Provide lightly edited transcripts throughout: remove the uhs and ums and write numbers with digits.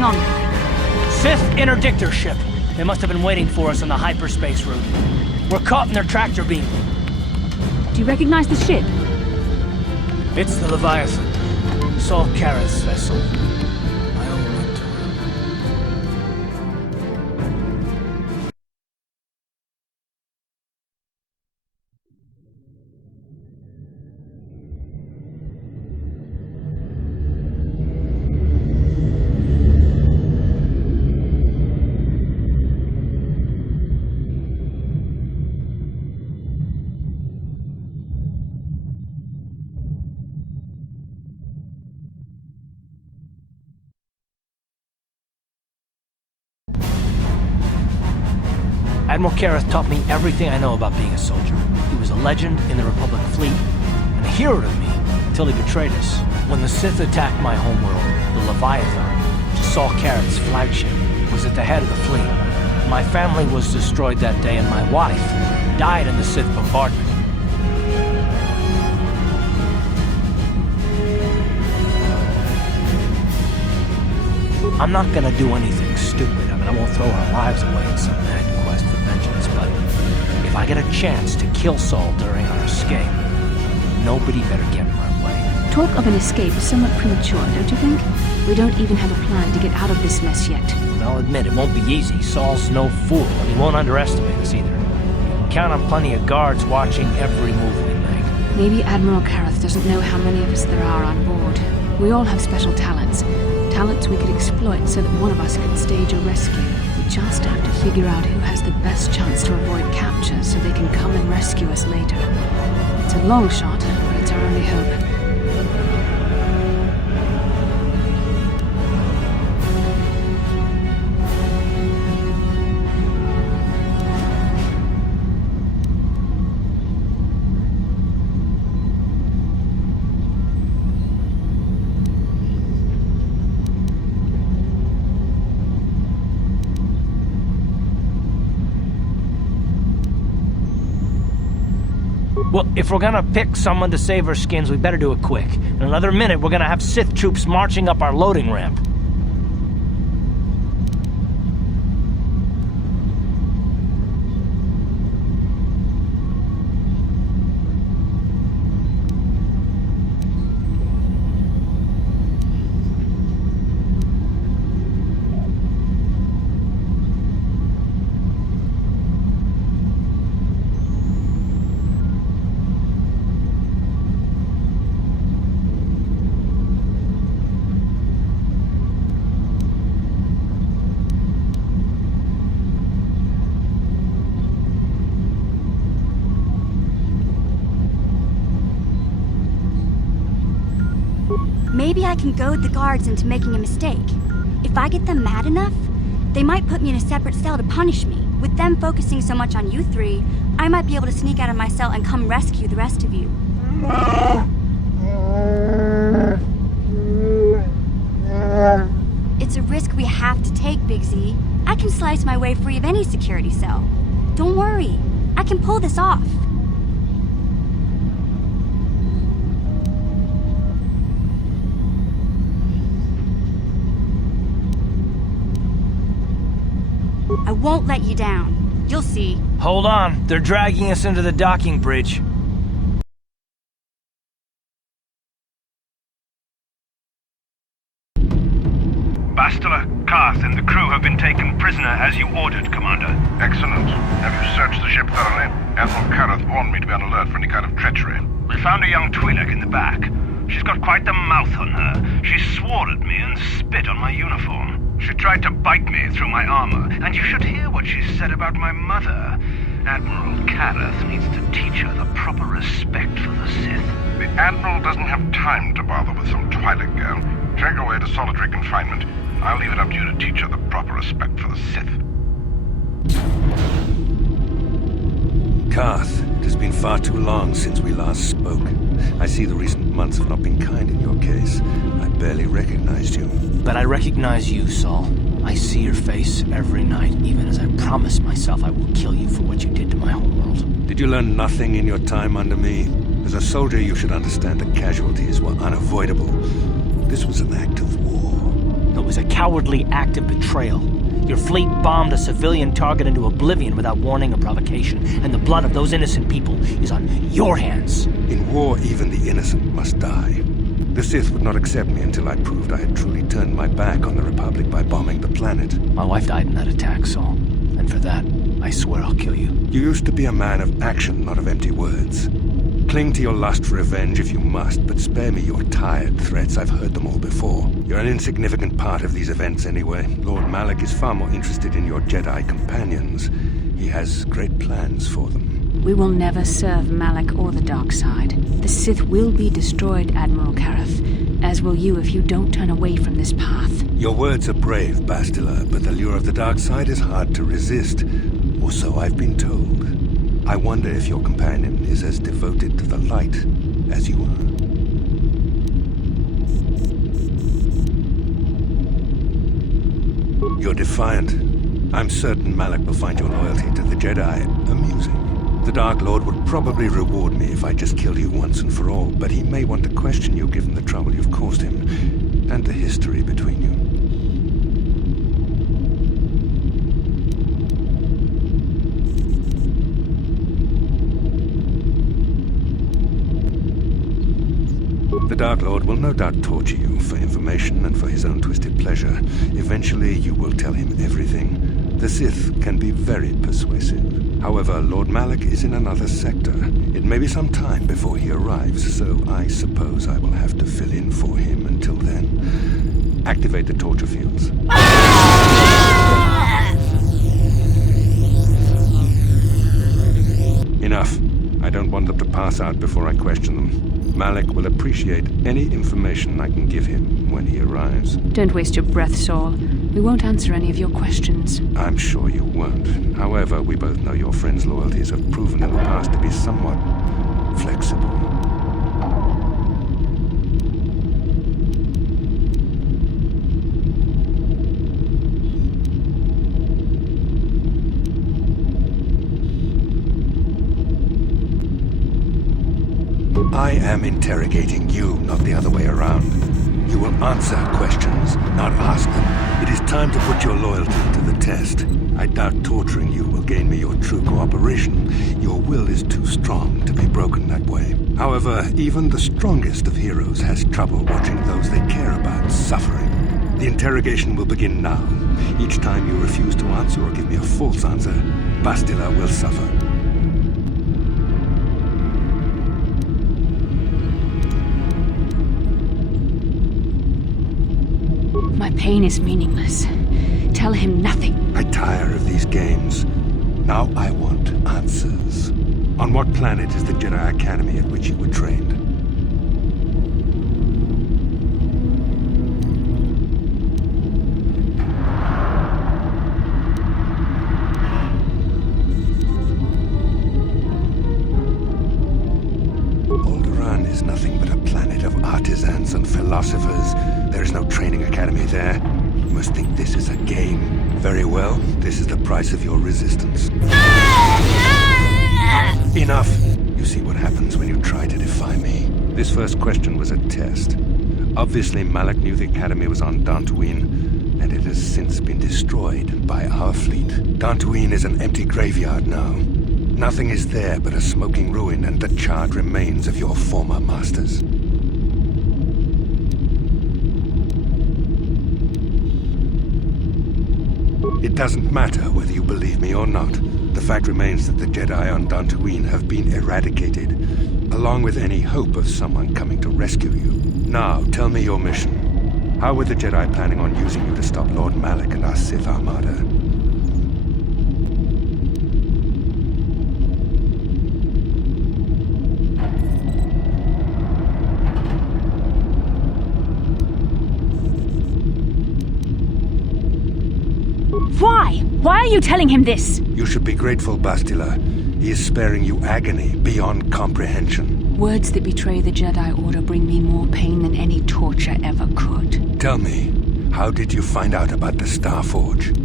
going on? Sith interdictor ship. They must have been waiting for us on the hyperspace route. We're caught in their tractor beam. Do you recognize the ship? It's the Leviathan. Saul Karath's vessel. My own mentor. Admiral Karath taught me everything I know about being a soldier. He was a legend in the Republic fleet, and a hero to me until he betrayed us. When the Sith attacked my homeworld, the Leviathan, which is Saul Karath's flagship, was at the head of the fleet. My family was destroyed that day, and my wife died in the Sith bombardment. I'm not gonna do anything stupid. I mean, I won't throw our lives away in some mad quest for vengeance, but if I get a chance to kill Saul during our escape, nobody better get in my way. Talk of an escape is somewhat premature, don't you think? We don't even have a plan to get out of this mess yet. I'll admit, it won't be easy. Saul's no fool, and he won't underestimate us either. You can count on plenty of guards watching every move we make. Maybe Admiral Karath doesn't know how many of us there are on board. We all have special talents. Talents we could exploit so that one of us could stage a rescue. We just have to figure out who has the best chance to avoid capture so they can come and rescue us later. It's a long shot, but it's our only hope. Well, if we're gonna pick someone to save our skins, we better do it quick. In another minute, we're gonna have Sith troops marching up our loading ramp. Maybe I can goad the guards into making a mistake. If I get them mad enough, they might put me in a separate cell to punish me. With them focusing so much on you three, I might be able to sneak out of my cell and come rescue the rest of you. It's a risk we have to take, Big Z. I can slice my way free of any security cell. Don't worry, I can pull this off. I won't let you down. You'll see. Hold on. They're dragging us into the docking bridge. Bastila, Karath, and the crew have been taken prisoner as you ordered, Commander. Excellent. Have you searched the ship thoroughly? Admiral Karath warned me to be on alert for any kind of treachery. We found a young Twi'lek in the back. She's got quite the mouth on her. She swore at me and spit on my uniform. She tried to bite me through my armor, and you should hear what she said about my mother. Admiral Karath needs to teach her the proper respect for the Sith. The Admiral doesn't have time to bother with some Twi'lek girl. Take her away to solitary confinement. I'll leave it up to you to teach her the proper respect for the Sith. Karath, it has been far too long since we last spoke. I see the recent months have not been kind in your case. I barely recognized you. But I recognize you, Saul. I see your face every night, even as I promised myself I will kill you for what you did to my homeworld. Did you learn nothing in your time under me? As a soldier, you should understand that casualties were unavoidable. This was an act of war. It was a cowardly act of betrayal. Your fleet bombed a civilian target into oblivion without warning or provocation, and the blood of those innocent people is on your hands. In war, even the innocent must die. The Sith would not accept me until I proved I had truly turned my back on the Republic by bombing the planet. My wife died in that attack, Saul. And for that, I swear I'll kill you. You used to be a man of action, not of empty words. Cling to your lust for revenge if you must, but spare me your tired threats. I've heard them all before. You're an insignificant part of these events anyway. Lord Malak is far more interested in your Jedi companions. He has great plans for them. We will never serve Malak or the dark side. The Sith will be destroyed, Admiral Karath, as will you if you don't turn away from this path. Your words are brave, Bastila, but the lure of the dark side is hard to resist. Or so I've been told. I wonder if your companion is as devoted to the light as you are. You're defiant. I'm certain Malak will find your loyalty to the Jedi amusing. The Dark Lord would probably reward me if I just killed you once and for all, but he may want to question you given the trouble you've caused him, and the history between you. The Dark Lord will no doubt torture you for information and for his own twisted pleasure. Eventually, you will tell him everything. The Sith can be very persuasive. However, Lord Malak is in another sector. It may be some time before he arrives, so I suppose I will have to fill in for him until then. Activate the torture fields. Enough. I don't want them to pass out before I question them. Malak will appreciate any information I can give him when he arrives. Don't waste your breath, Saul. We won't answer any of your questions. I'm sure you won't. However, we both know your friend's loyalties have proven in the past to be somewhat flexible. I am interrogating you, not the other way around. You will answer questions, not ask them. It is time to put your loyalty to the test. I doubt torturing you will gain me your true cooperation. Your will is too strong to be broken that way. However, even the strongest of heroes has trouble watching those they care about suffering. The interrogation will begin now. Each time you refuse to answer or give me a false answer, Bastila will suffer. My pain is meaningless. Tell him nothing. I tire of these games. Now I want answers. On what planet is the Jedi Academy at which you were trained? Alderaan is nothing but a planet of artisans and philosophers. There is no training academy there. You must think this is a game. Very well, this is the price of your resistance. Enough! You see what happens when you try to defy me. This first question was a test. Obviously, Malak knew the academy was on Dantooine, and it has since been destroyed by our fleet. Dantooine is an empty graveyard now. Nothing is there but a smoking ruin and the charred remains of your former masters. It doesn't matter whether you believe me or not. The fact remains that the Jedi on Dantooine have been eradicated, along with any hope of someone coming to rescue you. Now, tell me your mission. How were the Jedi planning on using you to stop Lord Malak and our Sith Armada? Why? Why are you telling him this? You should be grateful, Bastila. He is sparing you agony beyond comprehension. Words that betray the Jedi Order bring me more pain than any torture ever could. Tell me, how did you find out about the Starforge?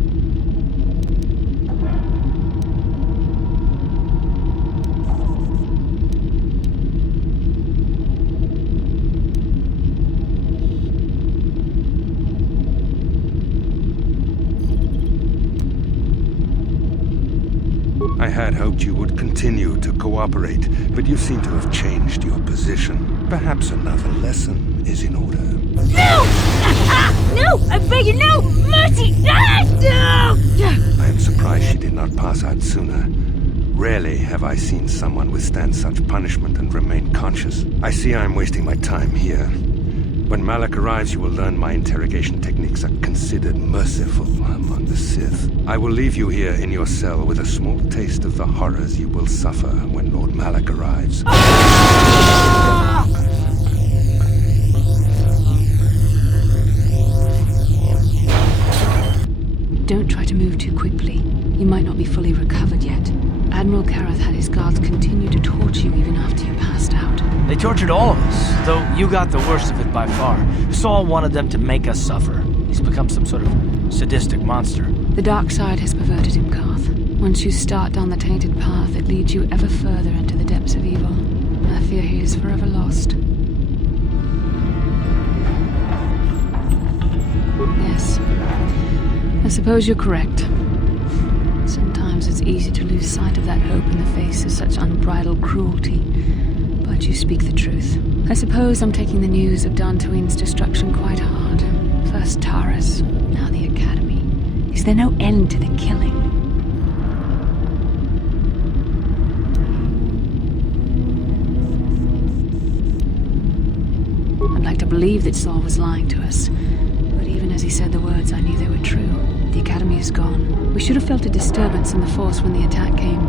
had hoped you would continue to cooperate, but you seem to have changed your position. Perhaps another lesson is in order. No! No! I beg you, no! Mercy! No! I am surprised she did not pass out sooner. Rarely have I seen someone withstand such punishment and remain conscious. I see I am wasting my time here. When Malak arrives, you will learn my interrogation techniques are considered merciful among the Sith. I will leave you here in your cell with a small taste of the horrors you will suffer when Lord Malak arrives. Don't try to move too quickly. You might not be fully recovered yet. Admiral Karath had his guards continue to torture you even after you passed out. They tortured all of us, though you got the worst of it by far. Saul wanted them to make us suffer. He's become some sort of sadistic monster. The dark side has perverted him, Karth. Once you start down the tainted path, it leads you ever further into the depths of evil. I fear he is forever lost. Yes. I suppose you're correct. Sometimes it's easy to lose sight of that hope in the face of such unbridled cruelty. But you speak the truth. I suppose I'm taking the news of Dantooine's destruction quite hard. First Taras, now the Academy. Is there no end to the killing? I'd like to believe that Saul was lying to us. But even as he said the words, I knew they were true. The Academy is gone. We should have felt a disturbance in the Force when the attack came.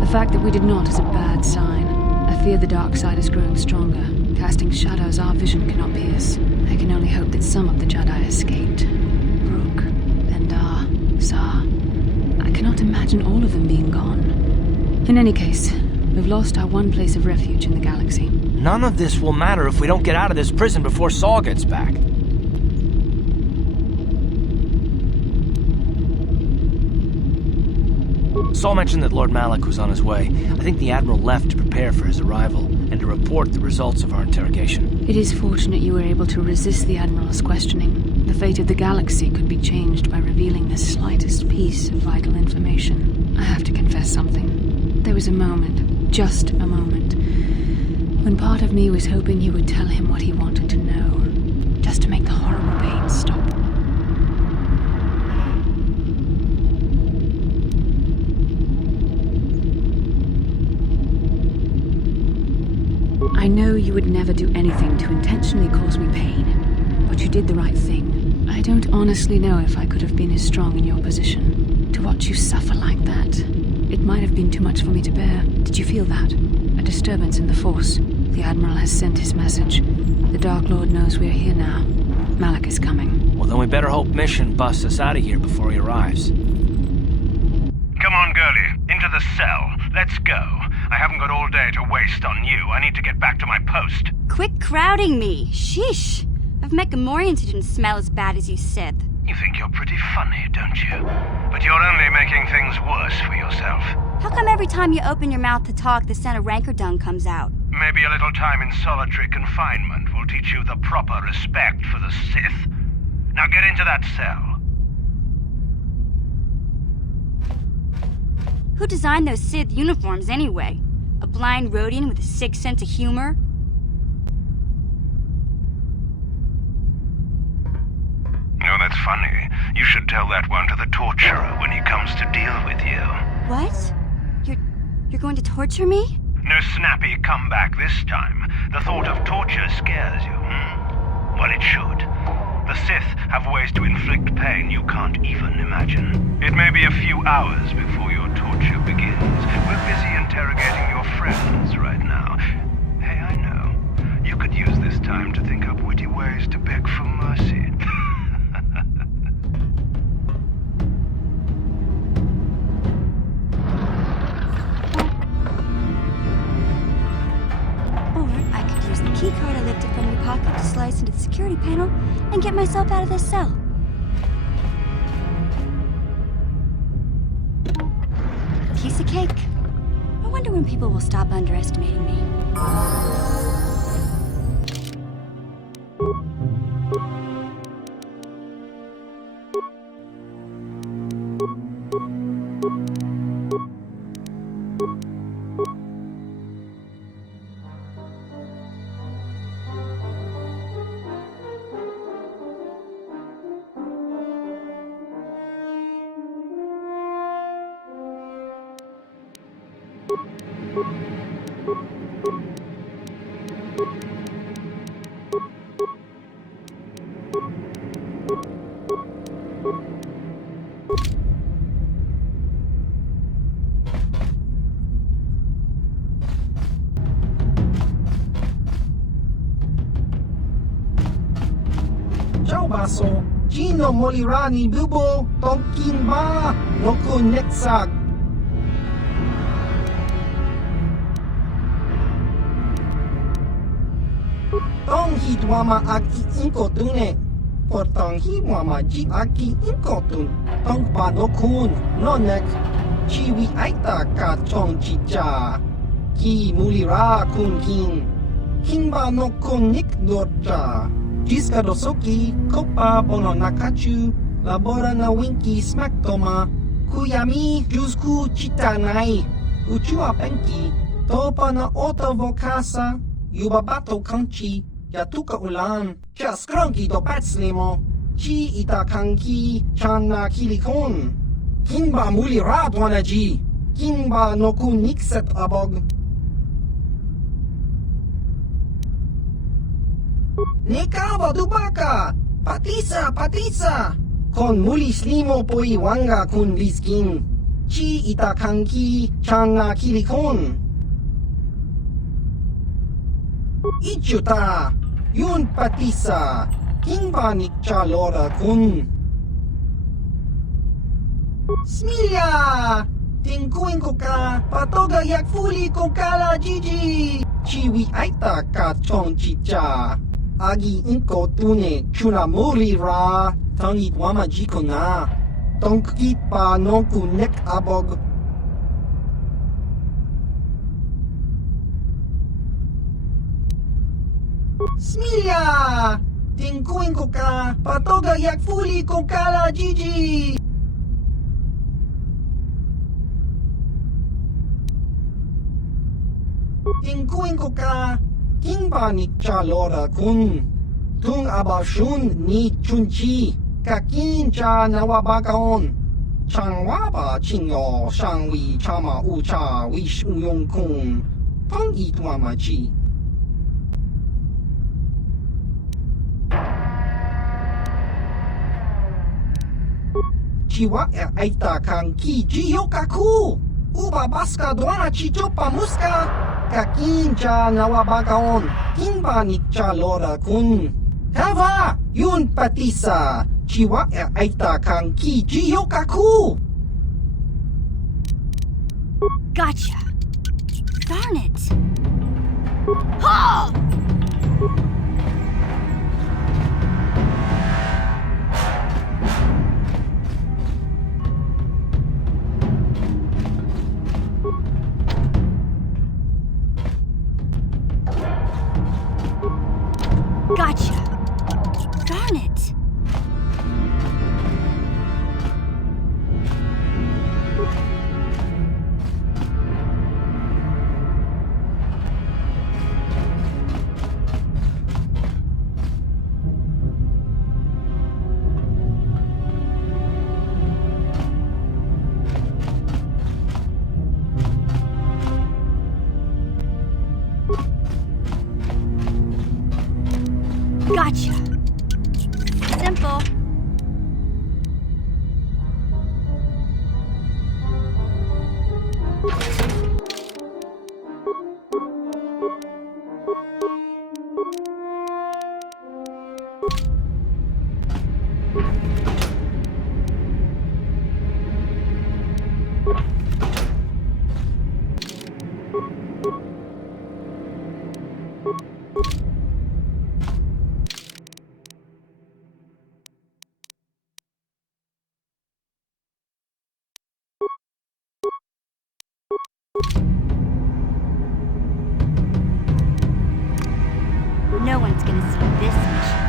The fact that we did not is a bad sign. I fear the dark side is growing stronger, casting shadows our vision cannot pierce. I can only hope that some of the Jedi escaped. Brooke, Bendar, Zar. I cannot imagine all of them being gone. In any case, we've lost our one place of refuge in the galaxy. None of this will matter if we don't get out of this prison before Saul gets back. Saul mentioned that Lord Malak was on his way. I think the Admiral left to prepare for his arrival and to report the results of our interrogation. It is fortunate you were able to resist the Admiral's questioning. The fate of the galaxy could be changed by revealing the slightest piece of vital information. I have to confess something. There was a moment, just a moment, when part of me was hoping you would tell him what he wanted to know, just to make the horrible pain stop. I know you would never do anything to intentionally cause me pain, but you did the right thing. I don't honestly know if I could have been as strong in your position. To watch you suffer like that, it might have been too much for me to bear. Did you feel that? A disturbance in the Force. The Admiral has sent his message. The Dark Lord knows we're here now. Malak is coming. Well, then we better hope Mission busts us out of here before he arrives. Come on, girlie. Into the cell. Let's go. I haven't got all day to waste on you. I need to get back to my post. Quit crowding me. Sheesh. I've met Gamorreans who didn't smell as bad as you, Sith. You think you're pretty funny, don't you? But you're only making things worse for yourself. How come every time you open your mouth to talk, the scent of rancor dung comes out? Maybe a little time in solitary confinement will teach you the proper respect for the Sith. Now get into that cell. Who designed those Sith uniforms anyway? A blind Rhodian with a sick sense of humor? Oh, that's funny. You should tell that one to the torturer when he comes to deal with you. What? You're going to torture me? No snappy comeback this time. The thought of torture scares you, Well, it should. The Sith have ways to inflict pain you can't even imagine. It may be a few hours before your torture begins. We're busy interrogating your friends right now. Hey, I know. You could use this time to think up witty ways to beg for mercy. Keycard I lifted from your pocket to slice into the security panel and get myself out of this cell. Piece of cake. I wonder when people will stop underestimating me. baso. Gino molirani bubo. Tonkin ba. Noku nexag. Tong hitwama aki inkotune. Portang hiwama ji aki inkotun. Tong panokun. Nonek. Chiwi aita ka tong chicha. Ki mulira kun kin. Kinba no kun nik dorcha. Jiska dosoki. Kopa bono nakachu. Labora na winki smack toma. Kuyami jusku chitanai. Uchua penki. Topa na oto vokasa. Yubabato kanchi. Yatuka ulan. Cha skronki do patslimo. Chi ita kanki. Channa kilikon. Kinba mulira dwanaji. Kinba no kun nikset abog. Nekava dubaka! Patisa! Kon mulis limo poi wanga kun liskin. Chi ita kanki channa kilikon. Ichuta! Yun patisa! Kinba nikcha lora kun. Smilya! Tingkuin ko ka! Patoga yakfuli ko kala Gigi! Chiwi aita ka chong chicha! Agi inko tune chuna muri ra tangit wama jiko na tongkit pa nonku nek abog. Smilya! Tingkuin ko ka! Patoga yakfuli ko kala Gigi! Tingkuin ko ka! Kinba nikcha lora kun. Tung abashun ni chunchi. Kakin cha nawabagaon. Changwaba chinyo shangwi chama ucha wish uyong kun. Tong itwamachi. Chiwa aita kang ki jiyokaku. Uba baska dwana chichopa muska. Kakin cha nawabagaon. Kinba nikcha lora kun. Hava! Yun patisa! Chiwa aita kang ki jiyokaku! Gotcha. Darn it. Ha! Gotcha. Darn it. Gotcha. Simple. No one's gonna see this mission.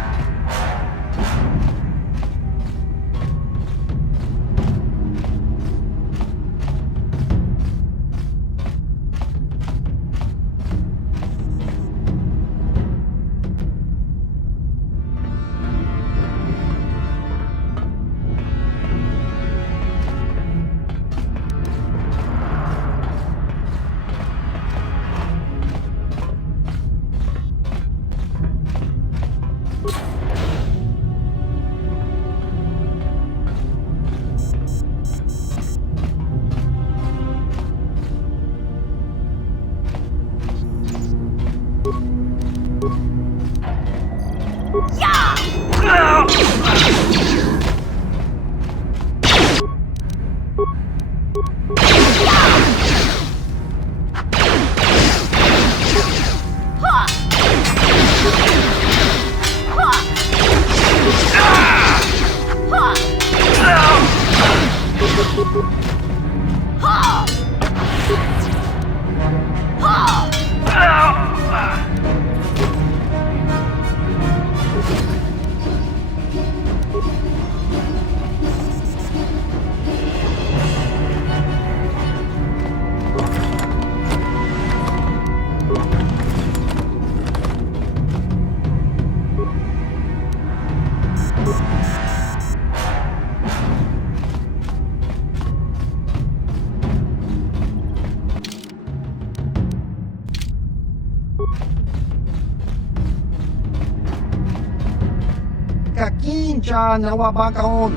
Kakinja nawabagaon.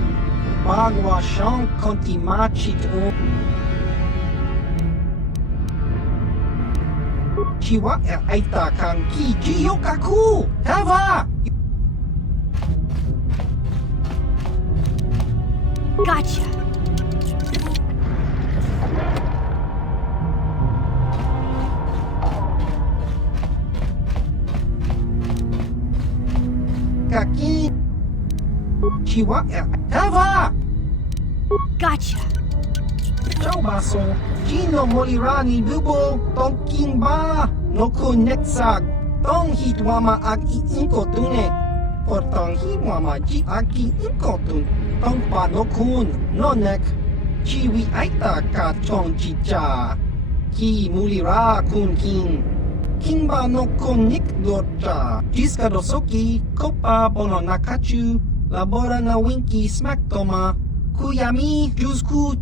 Bagwa siyang kontimachit o. Chiwa aita kang ki yokaku. Hava! Gotcha. Kaki. Chiwa Hava! Gotcha. Chaubaso. Gino Molirani Bubo. Tonking ba. Noku netsag. Tong hitwama ag iinkotune. Portong hiwama ji aki inkotun. Tong pa nokun. Nonek. Chiwi aita ka chong chicha. Ki mulira kun king. Kimba no konik dorcha. Jiska dosoki. Kopa bono nakachu. Labora na winki smack toma. Kuyami jusku.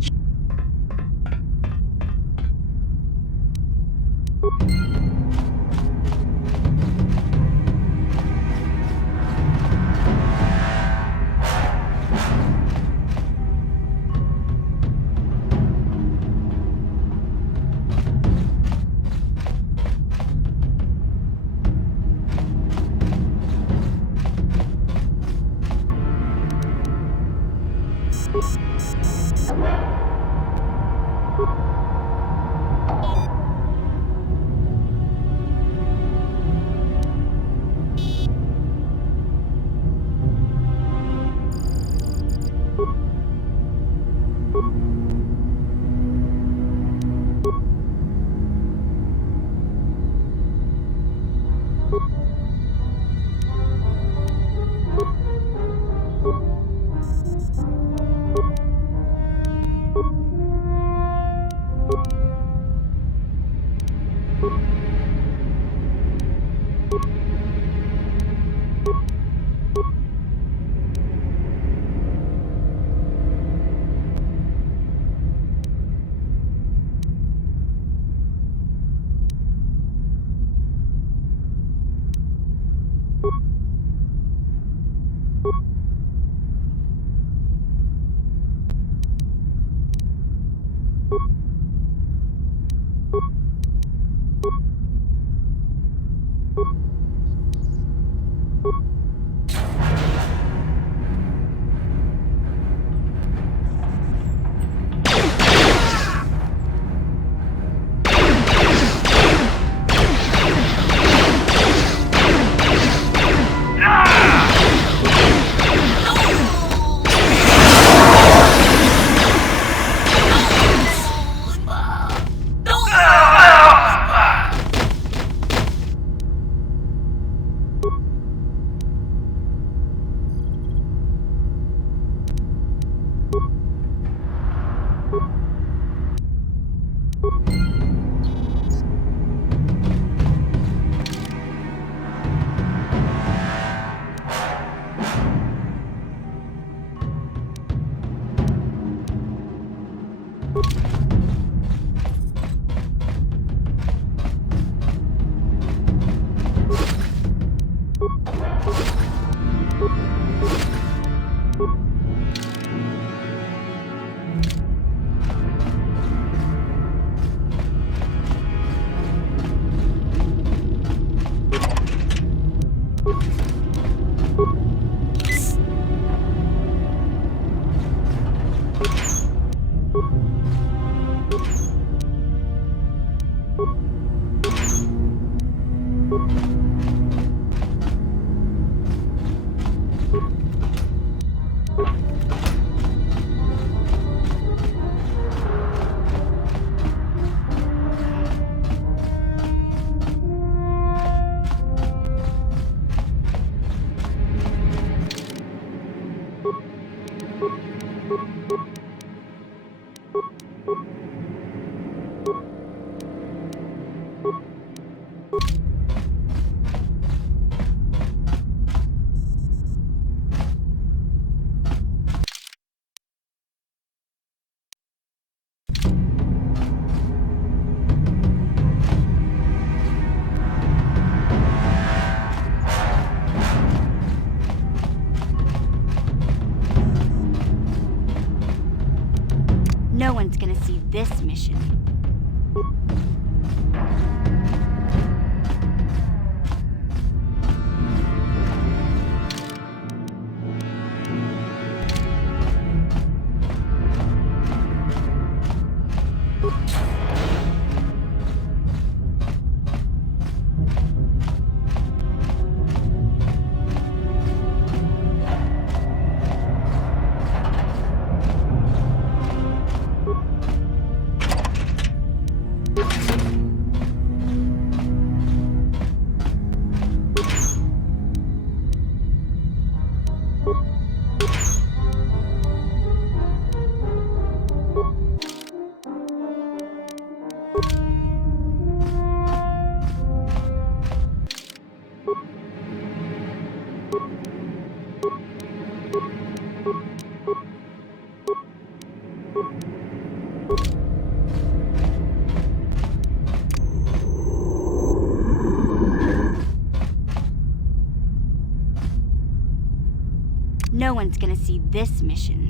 No one's gonna see this mission.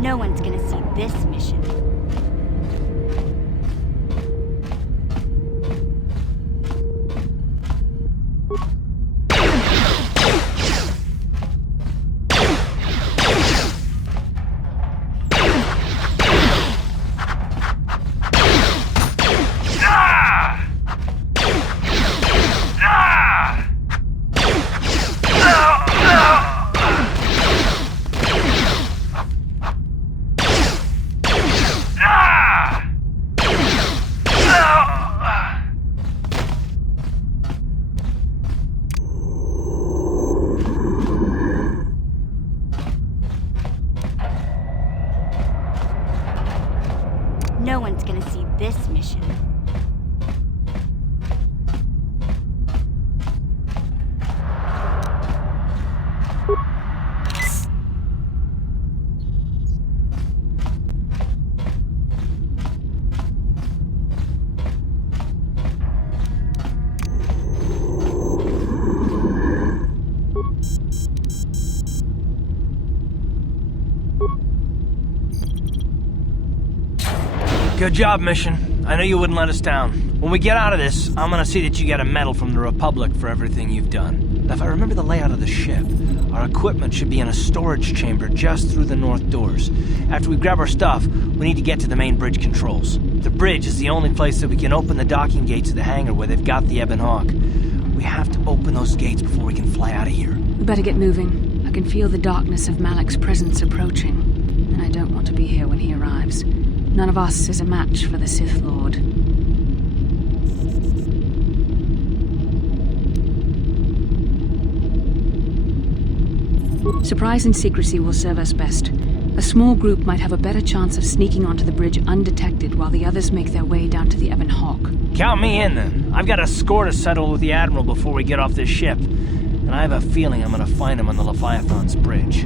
No one's gonna see this mission. No one's gonna see this mission. Good job, Mission. I know you wouldn't let us down. When we get out of this, I'm gonna see that you get a medal from the Republic for everything you've done. Now, if I remember the layout of the ship, our equipment should be in a storage chamber just through the north doors. After we grab our stuff, we need to get to the main bridge controls. The bridge is the only place that we can open the docking gates of the hangar where they've got the Ebon Hawk. We have to open those gates before we can fly out of here. We better get moving. I can feel the darkness of Malak's presence approaching, and I don't want to be here when he arrives. None of us is a match for the Sith Lord. Surprise and secrecy will serve us best. A small group might have a better chance of sneaking onto the bridge undetected while the others make their way down to the Ebon Hawk. Count me in, then. I've got a score to settle with the Admiral before we get off this ship. And I have a feeling I'm gonna find him on the Leviathan's bridge.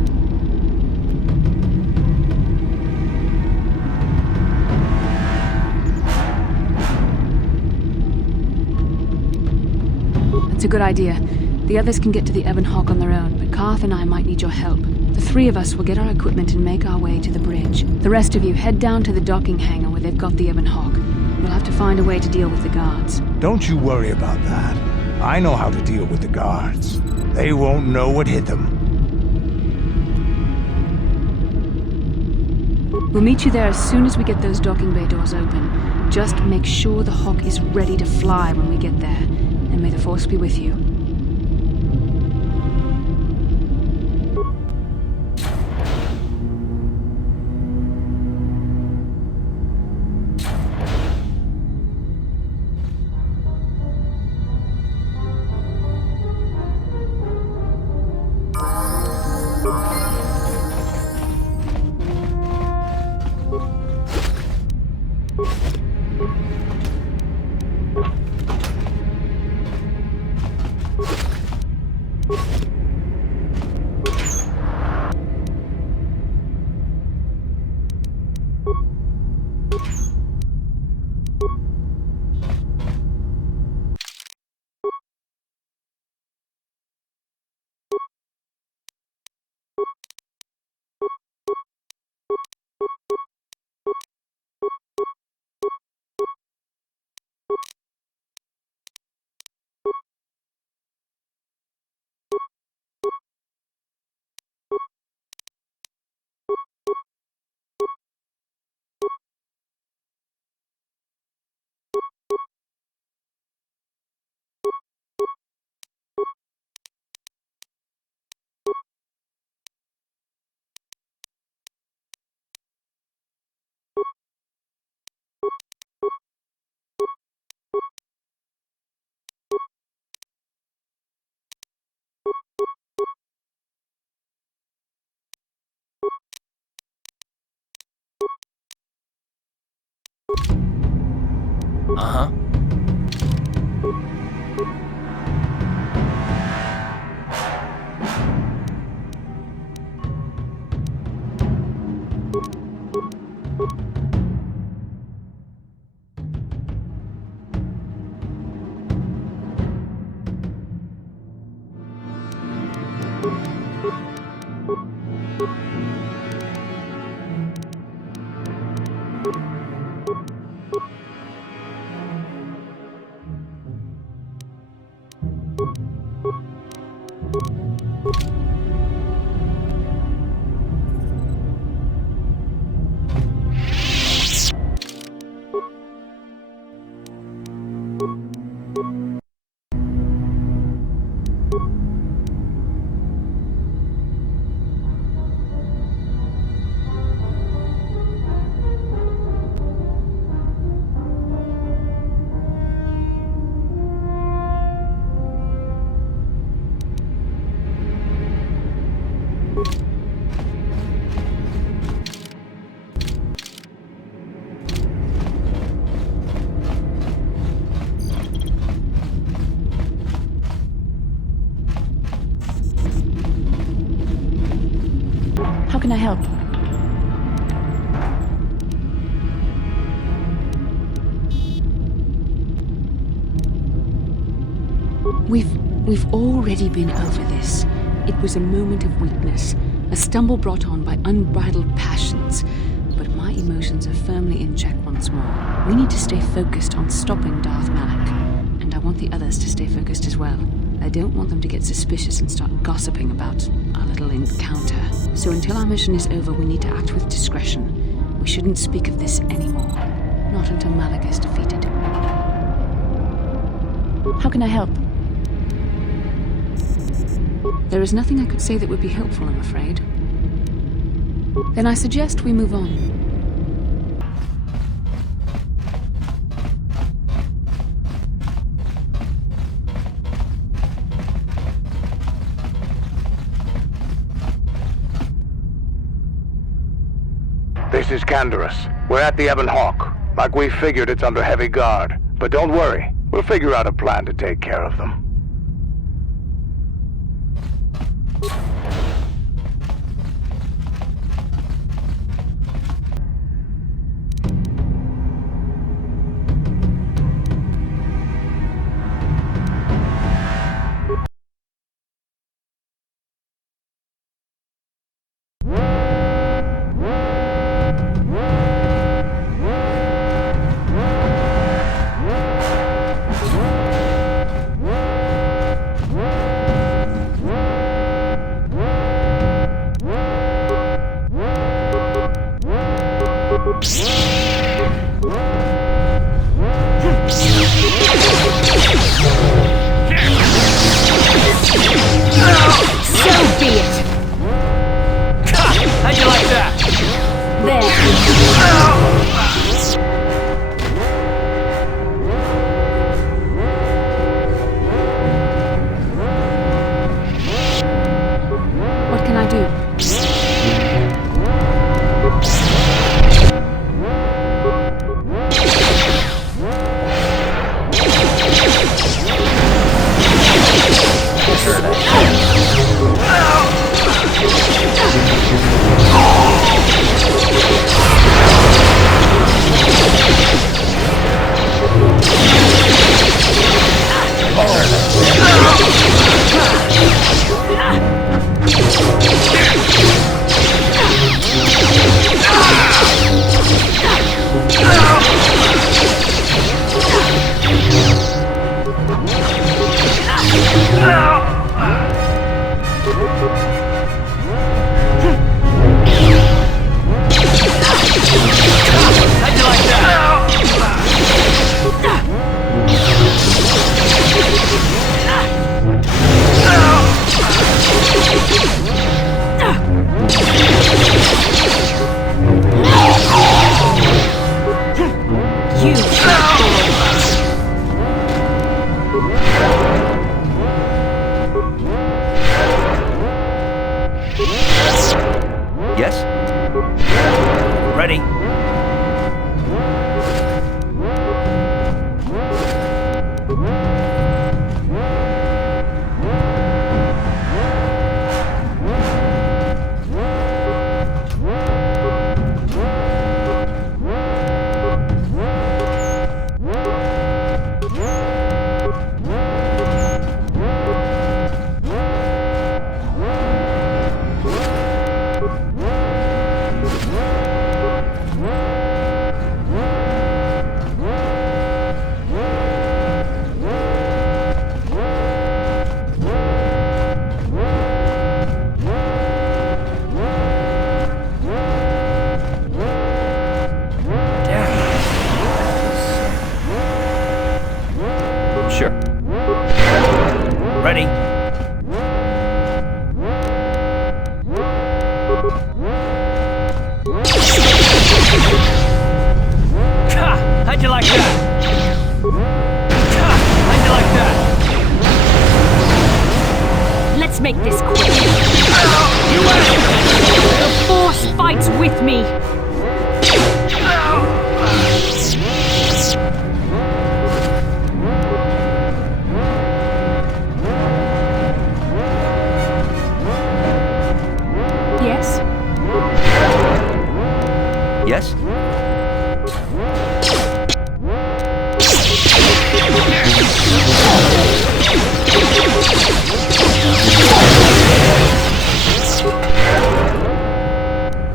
That's a good idea. The others can get to the Ebon Hawk on their own, but Karath and I might need your help. The three of us will get our equipment and make our way to the bridge. The rest of you head down to the docking hangar where they've got the Ebon Hawk. We'll have to find a way to deal with the guards. Don't you worry about that. I know how to deal with the guards. They won't know what hit them. We'll meet you there as soon as we get those docking bay doors open. Just make sure the Hawk is ready to fly when we get there. And may the Force be with you. Uh-huh. How can I help? We've already been over this. It was a moment of weakness, a stumble brought on by unbridled passions. But my emotions are firmly in check once more. We need to stay focused on stopping Darth Malak, and I want the others to stay focused as well. I don't want them to get suspicious and start gossiping about our little encounter. So until our mission is over, we need to act with discretion. We shouldn't speak of this anymore. Not until Malak is defeated. How can I help? There is nothing I could say that would be helpful, I'm afraid. Then I suggest we move on. This is Canderous. We're at the Ebon Hawk. Like we figured, it's under heavy guard. But don't worry, we'll figure out a plan to take care of them. Ready? Ha! How'd you like that? Ha! How'd you like that? Let's make this quick. The Force fights with me. Yes? Yes?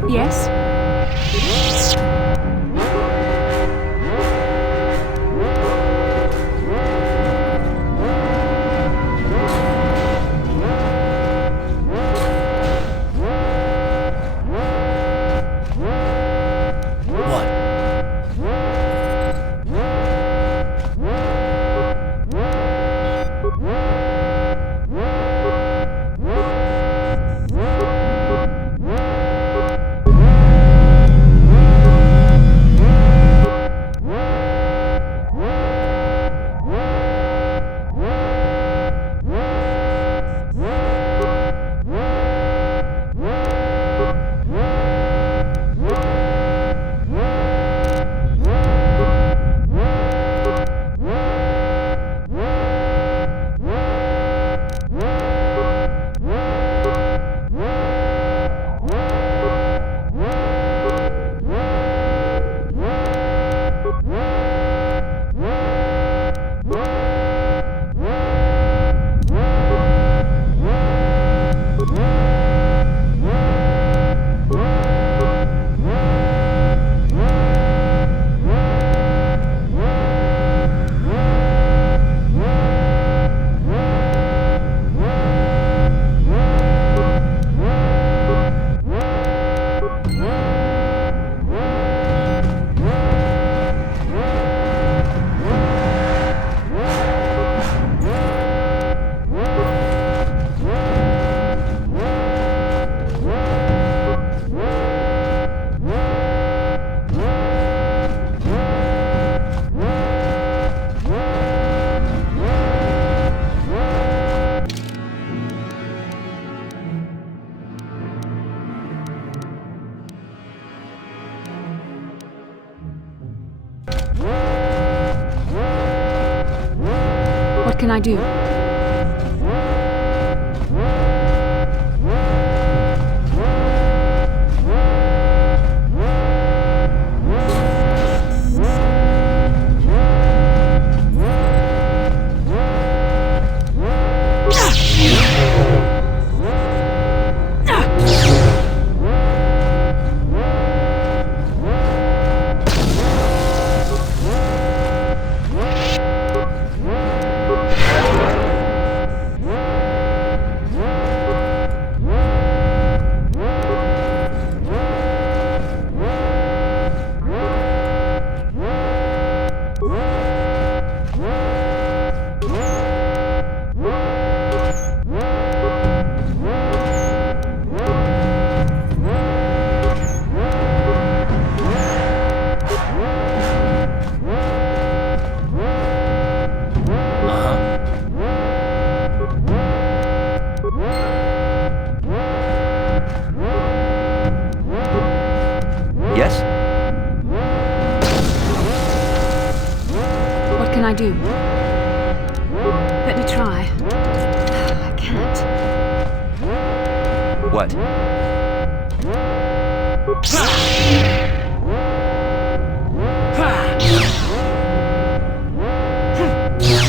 Yes? What can I do? Yes? What can I do? Let me try. I can't. What? Yes.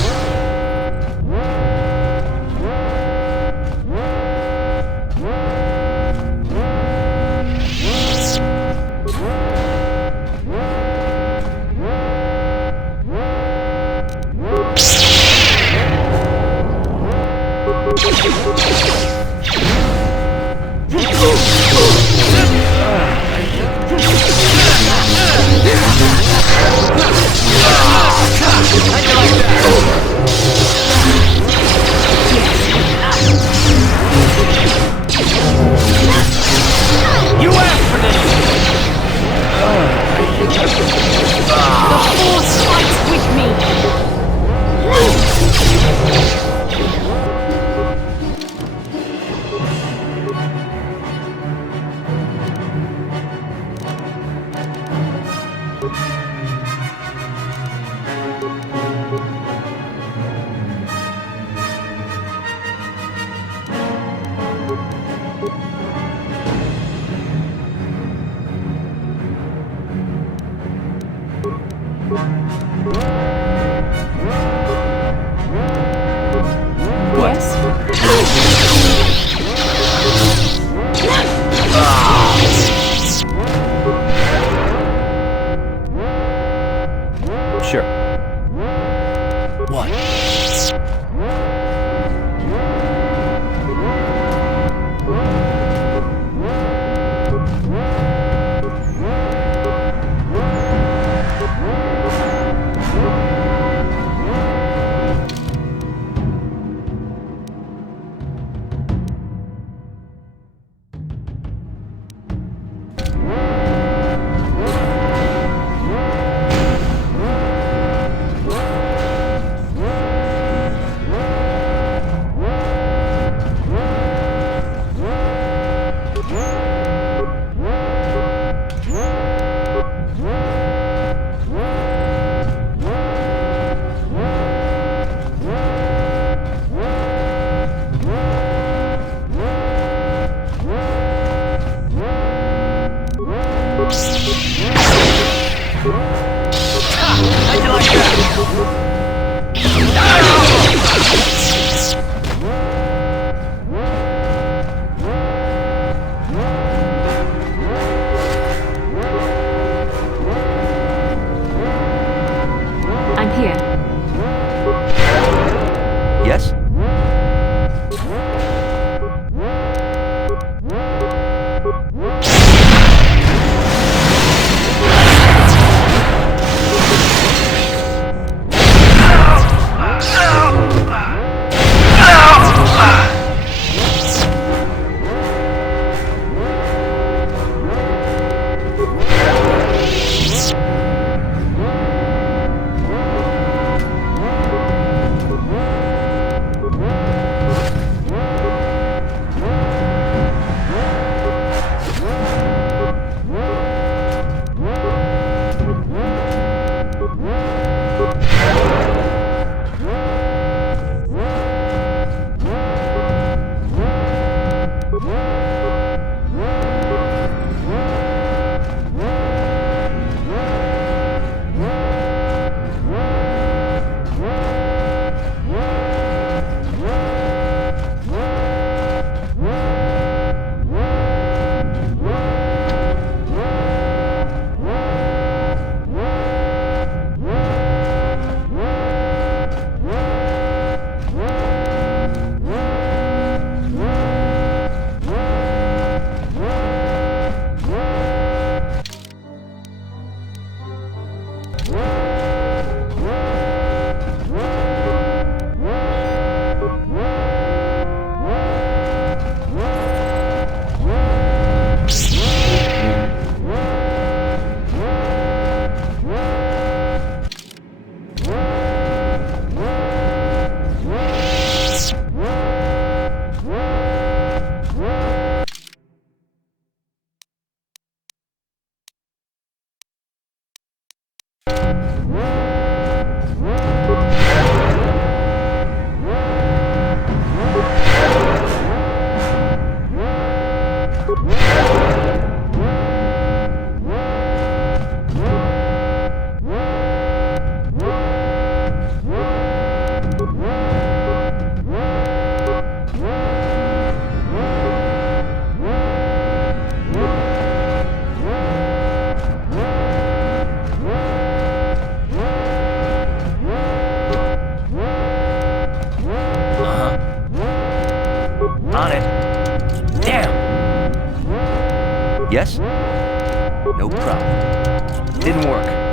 Yes? No problem. Didn't work.